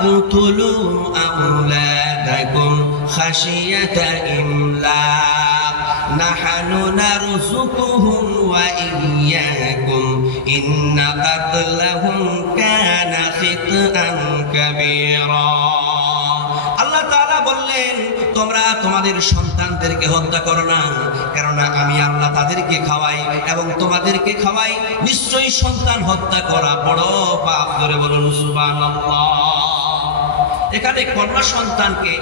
তাকতুলু আওলাদাকুম খাশিয়াতা ইমলাক নাহনু নারযুকুহুম ওয়া ইয়্যাকুম ইন্না কাতলাহুম কানা খিতআন কাবীরা। আল্লাহ তাআলা বললেন, তোমরা তোমাদের সন্তানদেরকে হত্যা করো না, কেননা আমি আল্লাহ তাদেরকে খাওয়াই এবং তোমাদেরকে খাওয়াই। নিশ্চয়ই সন্তান হত্যা করা বড় পাপ। ধরে বলুন সুবহানাল্লাহ। এখানে কন্যা সন্তানকে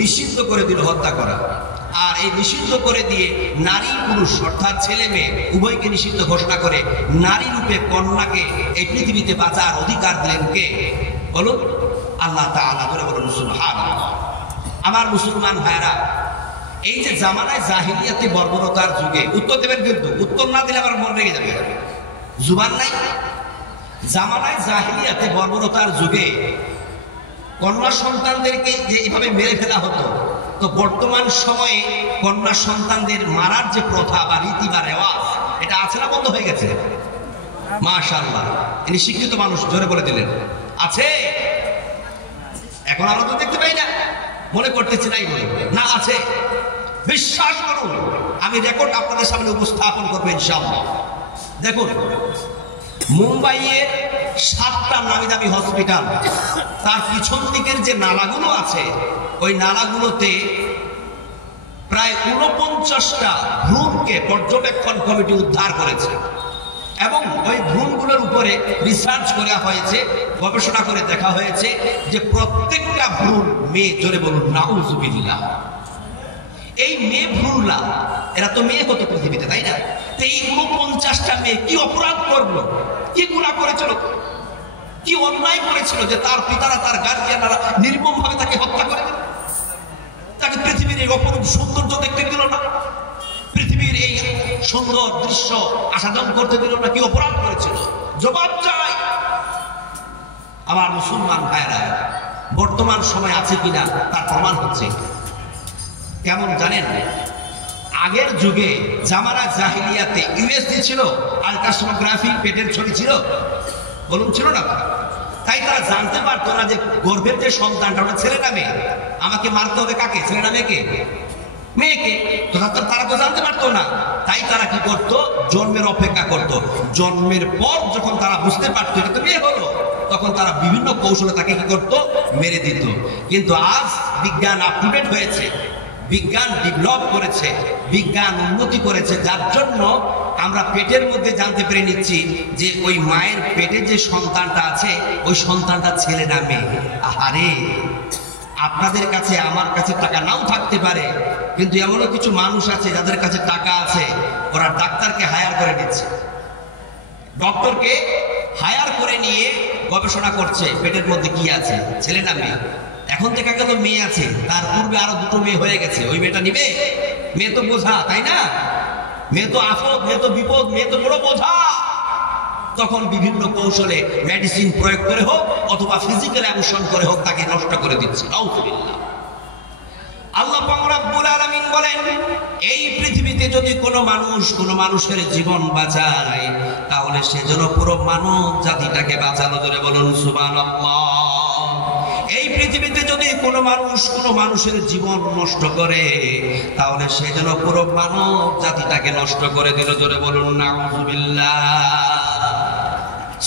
নিষিদ্ধ করে দিল হত্যা করা, আর এই নিষিদ্ধ করে দিয়ে নারী পুরুষ অর্থাৎ ছেলে মেয়ে উভয়কে নিষিদ্ধ ঘোষণা করে নারী রূপে কন্যাকে এই পৃথিবীতে বাঁচার অধিকার দিলেন কে? বলুন আল্লাহ তাআলা। ধরে বলুন সুবহানাল্লাহ। আমার মুসলমান ভাইরা, এই যে জামানায় জাহিলিয়াতে বর্বরতার যুগে, উত্তর দেবেন কিন্তু, উত্তর না দিলে আবার মন রেগে যাবে, জুবান নাই। জামানায় জাহিলিয়াতে বর্বরতার যুগে কন্যা সন্তানদেরকে যে এভাবে মেরে ফেলা হতো, তো বর্তমান সময়ে কন্যা সন্তানদের মারার যে প্রথা বা রীতি বা রেওয়াজ, এটা আছে না বন্ধ হয়ে গেছে? মাশাআল্লাহ, ইনি শিক্ষিত মানুষ, জোরে বলে দিলেন আছে। এখন আমরা তো দেখতে পাই না, মনে করতেছি নাই বলে না, আছে। বিশ্বাস করুন, আমি রেকর্ড আপনাদের সামনে উপস্থাপন করবো ইনশাআল্লাহ। দেখুন, মুম্বাইয়ের 7টা নামি দামি হসপিটাল, তার পিছন দিকের যে নালাগুলো আছে, ওই নালাগুলোতে প্রায় 49টা ভ্রূণকে পর্যবেক্ষণ কমিটি উদ্ধার করেছে এবং ওই ভ্রূণগুলোর উপরে রিসার্চ করা হয়েছে, গবেষণা করে দেখা হয়েছে যে প্রত্যেকটা ভ্রূণ মেয়ে। জোরে বলুন নাউযুবিল্লাহ। এই মেয়ে ভ্রূণরা, এরা তো মেয়ে হতো পৃথিবীতে, তাই না? তো এই 49টা মেয়ে কি অপরাধ করলো, কি গুনাহ করেছিল, কি অন্যায় করেছিল যে তার পিতারা, তার গার্জিয়ানরা নির্মম ভাবে তাকে হত্যা করে দিল, তাকে পৃথিবীর এই অপরূপ সৌন্দর্য দেখতে দিল না, পৃথিবীর এই সুন্দর দৃশ্য আস্বাদন করতে দিল না? কি অপরাধ করেছিল? জবাব চাই। আমার মুসলমান ভাইরা, বর্তমান সময় আছে কিনা তার প্রমাণ হচ্ছে। কেমন জানেন? আগের যুগে জামানা জাহিলিয়াতে ইউএসডি ছিল, আলট্রাসোনোগ্রাফি, পেটের ছবি ছিল, বলুন ছিল না? তাই তারা জানতে পারতো না যে গর্ভের যে সন্তানটা ওটা ছেলে না মেয়ে, আমাকে মারতে হবে কাকে, ছেলে না মেয়েকে? মেয়েকে। তো তারা তো জানতে পারতো না, তাই তারা কি করতো? জন্মের অপেক্ষা করতো। জন্মের পর যখন তারা বুঝতে পারতো এটা তো মেয়ে হলো, তখন তারা বিভিন্ন কৌশলে তাকে কি করতো? মেরে দিত। কিন্তু আজ বিজ্ঞান আপ টু ডেট হয়েছে, বিজ্ঞান ডেভেলপ করেছে, বিজ্ঞান উন্নতি করেছে, যার জন্য আমরা পেটের মধ্যে জানতে পেরে নিচ্ছি যে ওই মায়ের পেটে যে সন্তানটা আছে, ওই সন্তানটা ছেলে না মেয়ে। আরে, আপনাদের কাছে আমার কাছে টাকা নাও থাকতে পারে, কিন্তু এমনও কিছু মানুষ আছে যাদের কাছে টাকা আছে, ওরা ডাক্তারকে হায়ার করে নিচ্ছে, ডক্টরকে হায়ার করে নিয়ে গবেষণা করছে পেটের মধ্যে কি আছে, ছেলে না মেয়ে। এখন দেখা গেল মেয়ে আছে, তার পূর্বে আরো 2টো মেয়ে হয়ে গেছে, ওই মেয়েটা নিবে? মেয়ে তো বোঝা, তাই না? মেয়ে তো আফত, মেয়ে তো বিপদ, মেয়ে তো বড় বোঝা। তখন বিভিন্ন কৌশলে মেডিসিন প্রয়োগ করে হোক অথবা ফিজিক্যাল অ্যাবর্শন করে হোক তাকে নষ্ট করে দিচ্ছে। নাউযুবিল্লাহ। আল্লাহ পাক রব্বুল আলামিন বলেন, এই পৃথিবীতে যদি কোনো মানুষ কোনো মানুষের জীবন বাঁচায়, তাহলে সে যেন পুরো মানব জাতিটাকে বাঁচানো। ধরে বলুন সুবহানাল্লাহ। এই পৃথিবীতে যদি কোনো মানুষ কোনো মানুষের জীবন নষ্ট করে, তাহলে সে যেন পুরো মানব জাতিটাকে নষ্ট করে দিল। জোরে বলুন নাউযুবিল্লাহ।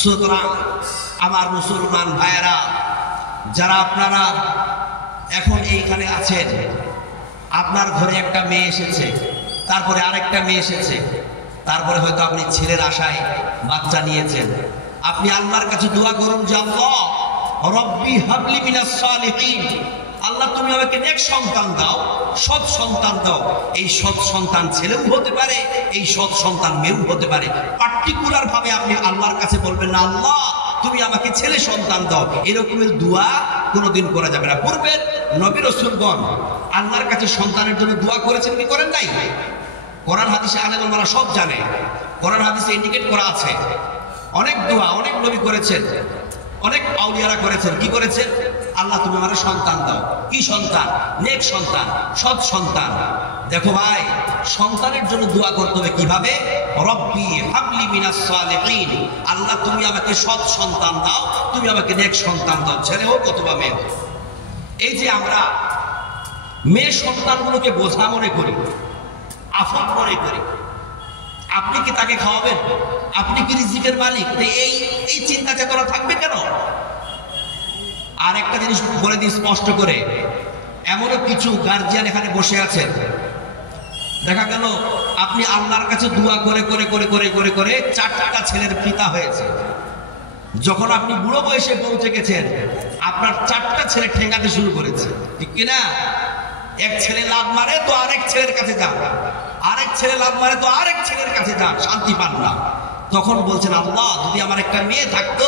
সুতরাং আমার মুসলমান ভাইয়েরা, যারা আপনারা এখন এইখানে আছেন, আপনার ঘরে একটা মেয়ে এসেছে, তারপরে আরেকটা মেয়ে এসেছে, তারপরে হয়তো আপনি ছেলের আশায় বাচ্চা নিয়েছেন। আপনি আল্লাহর কাছে দোয়া করুন যে আল্লাহ রব্বি হাবলি মিনাস সালিহিন, আল্লাহ তুমি আমাকে নেক সন্তান দাও, সৎ সন্তান দাও। এই সৎ সন্তান ছেলেও হতে পারে, এই সৎ সন্তান মেয়েও হতে পারে। পার্টিকুলার ভাবে আপনি আল্লাহর কাছে বলবেন না আল্লাহ তুমি আমাকে ছেলে সন্তান দাও, এরকমের দোয়া কোনোদিন করা যাবে না। পূর্বের নবী রাসূলগণ আল্লাহর কাছে সন্তানের জন্য দোয়া করেছেন কি করেন নাই? কোরআন হাদিসে আলেম ওলামারা সব জানে, কোরআন হাদিসে ইন্ডিকেট করা আছে। অনেক দোয়া অনেক নবী করেছেন, অনেক আউলিয়ারা করেছেন। কি করেছেন? আল্লাহ তুমি আমার সন্তান দাও। কি সন্তান? নেক সন্তান, সৎ সন্তান। দেখো ভাই, সন্তানের জন্য দোয়া করতে হবে কিভাবে? রব্বি হাবলি মিনাস সালিহিন, আল্লাহ তুমি আমাকে সৎ সন্তান দাও, তুমি আমাকে নেক সন্তান দাও, ছেলে হোক অথবা মেয়ে হোক। এই যে আমরা মেয়ে সন্তানগুলোকে বোঝা মনে করি, আফত মনে করি, আপনি কি তাকে খাওয়াবেন? আপনি কি রিজিকের মালিক? এই চিন্তা চেতনা থাকবে কেন? আর একটা জিনিস বলে দিই স্পষ্ট করে, এমনও কিছু গার্জিয়ান এখানে বসে আছেন, দেখা গেল আপনি আল্লাহর কাছে দোয়া করে করে করে করে করে করে 4টা ছেলের পিতা হয়েছে। যখন আপনি বুড়ো বয়সে পৌঁছে গেছেন, আপনার 4টা ছেলে ঠেঙ্গাতে শুরু করেছে, ঠিক কিনা? এক ছেলে লাভ মারে তো আরেক ছেলের কাছে যান, আরেক ছেলে লাভ মারে তো আরেক ছেলের কাছে যান, শান্তি পান না। তখন বলছেন, আল্লাহ যদি আমার একটা মেয়ে থাকতো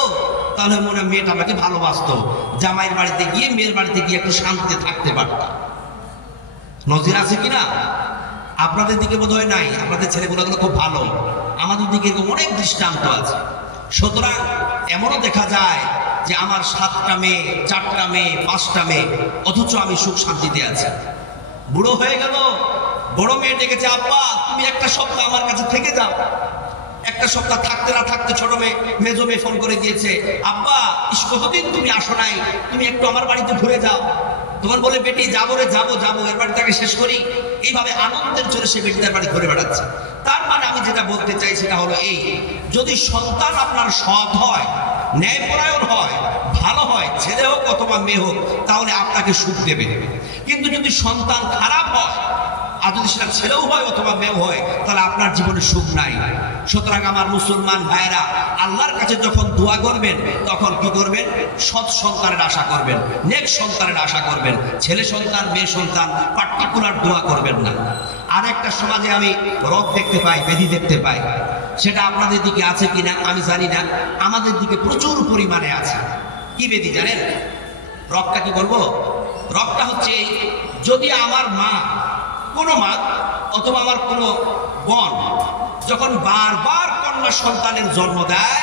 তাহলে মনে হয় মেয়েটা আমাকে ভালোবাসতো, জামাইয়ের বাড়িতে গিয়ে মেয়ের বাড়িতে গিয়ে একটু শান্তিতে থাকতে পারতাম। নজির আছে কিনা? আপনাদের দিকে বোধ হয় নাই, আপনাদের ছেলেগুলো খুব ভালো, আমাদের দিকে অনেক দৃষ্টান্ত আছে। সুতরাং এমনও দেখা যায় যে আমার 7টা মেয়ে, 4টা মেয়ে, 5টা মেয়ে, অথচ আমি সুখ শান্তিতে আছি। বুড়ো হয়ে গেল, বড় মেয়ে ডেকেছে, আব্বা তুমি একটা সপ্তাহ আমার কাছে থেকে যাও। একটা সপ্তাহ থাকতে না থাকতে ছোট মেয়ে, মেজো মেয়ে ফোন করে দিয়েছে, আব্বা কতদিন তুমি আসো নাই, তুমি একটু আমার বাড়িতে ঘুরে যাও। তোমার বলে, বেটি যাবো রে, যাবো যাবো, এর বাড়ি তাকে শেষ করি। এইভাবে আনন্দের চলে সে বেটিদের বাড়ি ঘুরে বেড়াচ্ছে। তার মানে আমি যেটা বলতে চাই সেটা হলো এই, যদি সন্তান আপনার সৎ হয়, ন্যায়পরায়ণ হয়, ভালো হয়, ছেলে হোক অথবা মেয়ে হোক, তাহলে আপনাকে সুখ দেবে। কিন্তু যদি সন্তান খারাপ হয়, আর যদি সেটা ছেলেও হয় অথবা মেয়েও হয়, তাহলে আপনার জীবনে সুখ নাই। সুতরাং আমার মুসলমান ভাইরা, আল্লাহর কাছে যখন দোয়া করবেন তখন কি করবেন? সৎ সন্তানের আশা করবেন, নেক সন্তানের আশা করবেন। ছেলে সন্তান, মেয়ে সন্তান পার্টিকুলার দোয়া করবেন না। আর একটা সমাজে আমি রোগ দেখতে পাই, ব্যাধি দেখতে পাই, সেটা আপনাদের দিকে আছে কিনা আমি জানি না, আমাদের দিকে প্রচুর পরিমাণে আছে। কি ব্যাধি জানেন? রোগটা কি বলবো? রোগটা হচ্ছে, যদি আমার মা, কোনো মা অথবা আমার কোনো বোন যখন বারবার কন্যা সন্তানের জন্ম দেয়,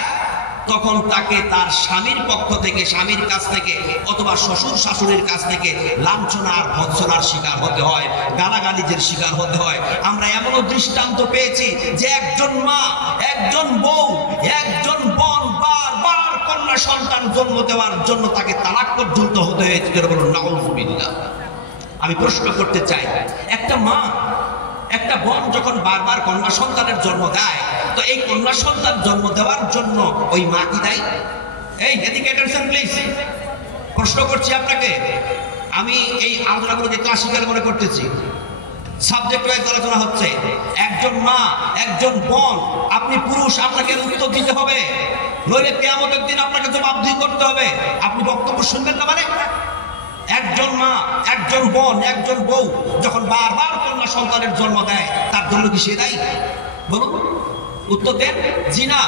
তখন তাকে তার স্বামীর পক্ষ থেকে, স্বামীর কাছ থেকে অথবা শ্বশুর শাশুড়ির কাছ থেকে লাঞ্ছনা আর ভৎসনার শিকার হতে হয়, গালাগালিজের শিকার হতে হয়। আমরা এমনও দৃষ্টান্ত পেয়েছি যে একজন মা, একজন বউ, একজন বোন বারবার কন্যা সন্তান জন্ম দেওয়ার জন্য তাকে তালাক পর্যন্ত হতে হয়েছে। বলুন নাউযুবিল্লাহ। আমি প্রশ্ন করতে চাই, একটা মা, একটা বোন যখন বারবার কন্যা সন্তানের জন্ম দেয়, তো এই কন্যা সন্তান জন্ম দেওয়ার জন্য ওই মা কি দায়ী? এই এদিকে অ্যাটেনশন প্লিজ, প্রশ্ন করছি আপনাকে। আমি এই আলোচনাগুলোকে ক্লাসিক্যাল মনে করতেছি, সাবজেক্ট ওয়াইজ আলোচনা হচ্ছে। একজন মা, একজন বোন, আপনি পুরুষ, আপনাকে উত্তর দিতে হবে, নইলে কিয়ামতের দিন আপনাকে জবাবদিহি করতে হবে। আপনি বক্তব্য শুনবেন না মানে? একজন মা, একজন বোন, একজন বউ যখন বারবার কন্যা সন্তানের জন্ম দেয়, তার জন্য কি সে দায়ী? বলুন, উত্তর দেন। জি না।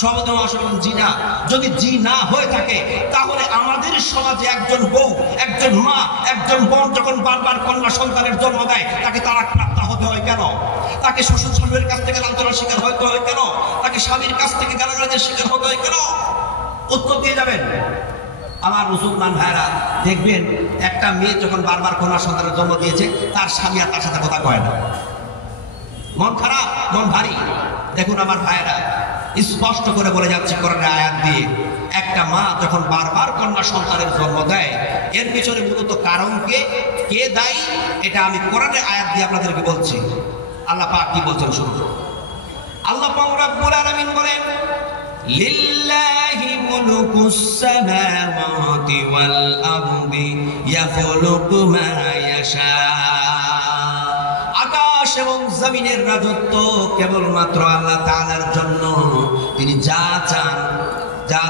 সমাজে জি না। যদি জি না হয়ে থাকে, তাহলে আমাদের সমাজে একজন বউ, একজন মা, একজন বোন যখন বারবার কন্যা সন্তানের জন্ম দেয়, তাকে তালাকপ্রাপ্ত হতে হয় কেন? তাকে শ্বশুর শাশুড়ির কাছ থেকে লাঞ্ছনার শিকার হতে হয় কেন? তাকে স্বামীর কাছ থেকে গালাগালির শিকার হতে হয় কেন? উত্তর দিয়ে যাবেন। আমার মুসলমান ভাইরা, দেখবেন একটা মেয়ে যখন বারবার কন্যা সন্তানের জন্ম দিয়েছে, তার স্বামী আর তার সাথে কথা কয় না, মন খারাপ, মন ভারী। দেখুন আমার ভাইরা, স্পষ্ট করে বলে যাচ্ছে কোরআনের আয়াত দিয়ে, একটা মা যখন বারবার কন্যা সন্তানের জন্ম দেয়, এর পিছনে মূলত কারণকে কে দায়ী, এটা আমি কোরআনের আয়াত দিয়ে আপনাদেরকে বলছি। আল্লাহ পাক কি বলছেন শুনুন। আল্লাহ পাক রব্বুল আলামিন বলেন, লিল্লাহি মুলকুস সামাওয়াতি ওয়াল আরদি ইয়াখলুকু মা ইয়াশা। আকাশ এবং জমিনের রাজত্ব কেবলমাত্র আল্লাহ তাআলার জন্য। তিনি যা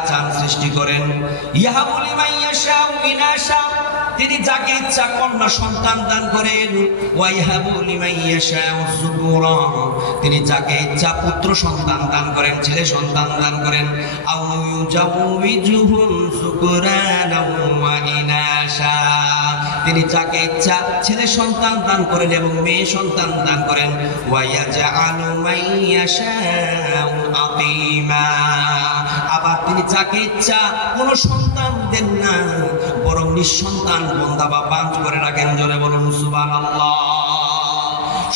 চান সৃষ্টি করেন। ইয়াহাবু লিমান ইয়াশাউ ইনাসা, তিনি যাকে ইচ্ছা কন্যা সন্তান দান করেন। ওয়া ইয়াহাবু লিমান ইয়াশাউ যুকুরা, তিনি যাকে ইচ্ছা পুত্র সন্তান দান করেন, ছেলে সন্তান দান করেন। আউ ইউজাউযুহুম যুকুরানা ওয়া ইনাসা, তিনি যাকে ইচ্ছা ছেলে সন্তান দান করেন এবং মেয়ে সন্তান দান করেন। ওয়া ইয়াজআলু মান ইয়াশাউ আকিমা, আবার তিনি যাকে ইচ্ছা কোনো সন্তান দেন না, বরং নিঃসন্তান বান্দা বা বাঞ্চ করে রাখেন। জোরে বলুন সুবহানাল্লাহ।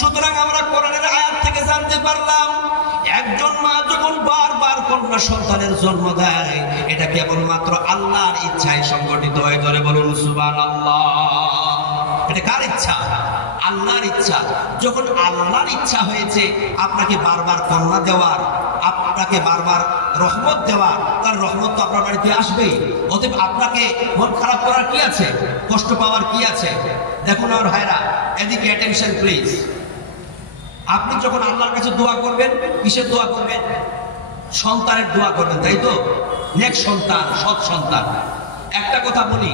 সুতরাং আমরা কোরআনের আয়াত থেকে জানতে পারলাম, একজন মা যখন বারবার কন্যা সন্তানের জন্ম দেয়, এটা কেবলমাত্র আল্লাহর ইচ্ছায় সংগঠিত হয়। ধরে বলুন সুবহানাল্লাহ। এটা কার ইচ্ছা? আল্লাহর ইচ্ছা। যখন আল্লাহর ইচ্ছা হয়েছে আপনাকে বারবার কন্যা দেওয়ার, আপনাকে বারবার রহমত দেওয়ার, তার রহমত তো আপনার বাড়িতে আসবেই। অতএব আপনাকে মন খারাপ করার কি আছে, কষ্ট পাওয়ার কি আছে? দেখুন আমার ভাইরা, এদিকে অ্যাটেনশন প্লিজ। আপনি যখন আল্লাহর কাছে দোয়া করবেন, কিসের দোয়া করবেন? সন্তানের দোয়া করবেন, তাই তো? নেক সন্তান, সৎ সন্তান। একটা কথা বলি,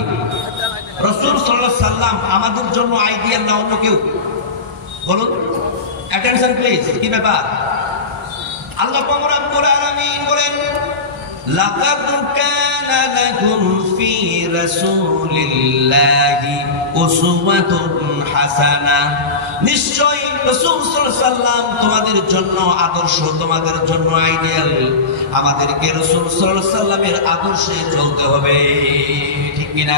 রাসূল সাল্লাল্লাহু আলাইহি সাল্লাম আমাদের জন্য আইডিয়াল না অন্য কেউ? বলুন, অ্যাটেনশন প্লিজ। কি ব্যাপার? আল্লাহ পাক রব্বুল আলামিন বলেন, লাকাদ কানা লাকুম ফি রাসূলিল্লাহি উসওয়াতুন হাসানাহ। নিশ্চয়ই রাসূল সাল্লাল্লাহু আলাইহি সাল্লাম তোমাদের জন্য আদর্শ, তোমাদের জন্য আইডিয়াল। আমাদেরকে রাসূল সাল্লাল্লাহু আলাইহি সাল্লামের আদর্শে চলতে হবে, ঠিক কিনা?